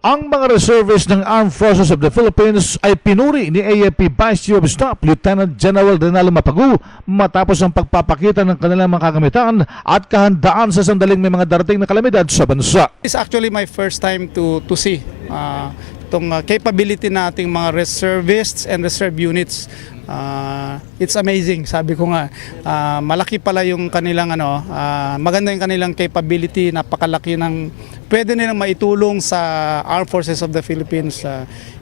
Ang mga reservists ng Armed Forces of the Philippines ay pinuri ni AFP Vice Chief of Staff Lieutenant General Renalo Mapagu matapos ang pagpapakita ng kanilang mga kagamitan at kahandaan sa sandaling may mga darating na kalamidad sa bansa. It's actually my first time to see itong capability nating mga reservists and reserve units. It's amazing, sabi ko nga, malaki pala yung kanilang maganda yung kanilang capability, napakalaki ng pwede nilang maitulong sa Armed Forces of the Philippines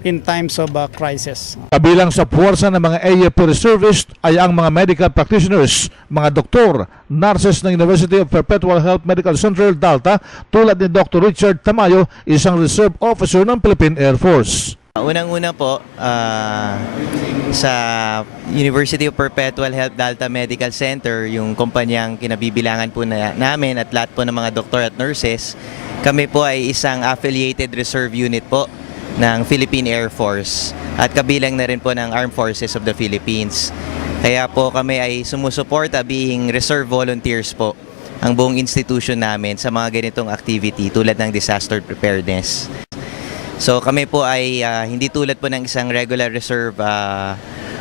in times of crisis. Kabilang sa puwersa ng mga AFP reservists ay ang mga medical practitioners, mga doktor, nurses ng University of Perpetual Health Medical Center Dalta tulad ni Dr. Richard Tamayo, isang reserve officer ng Philippine Air Force. Unang-una po, sa University of Perpetual Health Dalta Medical Center, yung kumpanyang kinabibilangan po namin at lahat po ng mga doktor at nurses, kami po ay isang affiliated reserve unit po ng Philippine Air Force at kabilang na rin po ng Armed Forces of the Philippines. Kaya po kami ay sumusuporta being reserve volunteers po ang buong institution namin sa mga ganitong activity tulad ng disaster preparedness. So kami po ay hindi tulad po ng isang regular reserve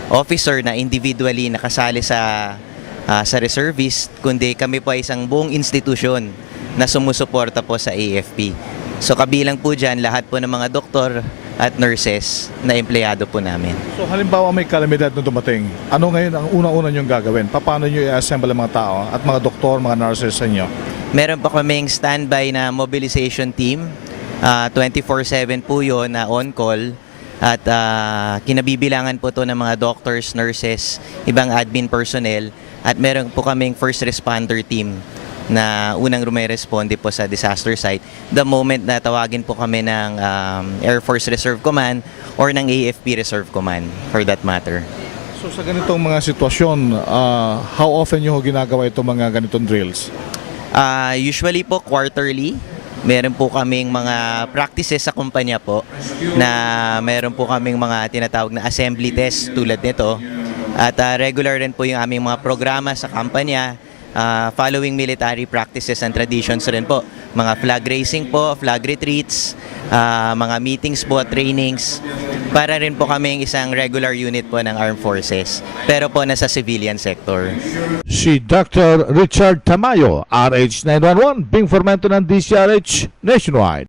officer na individually nakasali sa reservist, kundi kami po ay isang buong institusyon na sumusuporta po sa AFP. So kabilang po dyan lahat po ng mga doktor at nurses na empleyado po namin. So halimbawa may kalamidad na dumating, ano ngayon ang unang-una niyong gagawin? Paano niyo i-assemble ang mga tao at mga doktor, mga nurses sa inyo? Meron pa kaming standby na mobilization team. 24/7 po yun na on-call at kinabibilangan po to ng mga doctors, nurses, ibang admin personnel at meron po kaming first responder team na unang rumeresponde po sa disaster site the moment na tawagin po kami ng Air Force Reserve Command or ng AFP Reserve Command for that matter. So sa ganitong mga sitwasyon, how often nyo ginagawa itong mga ganitong drills? Usually po quarterly. Meron po kaming mga practices sa kumpanya po na meron po kaming mga tinatawag na assembly test tulad nito. At regular rin po yung aming mga programa sa kumpanya following military practices and traditions rin po. Mga flag raising po, flag retreats, mga meetings po at trainings. Para rin po kaming isang regular unit po ng Armed Forces pero po nasa civilian sector. Si Dr. Richard Tamayo, RH911, Bing Formento ng DCRH Nationwide.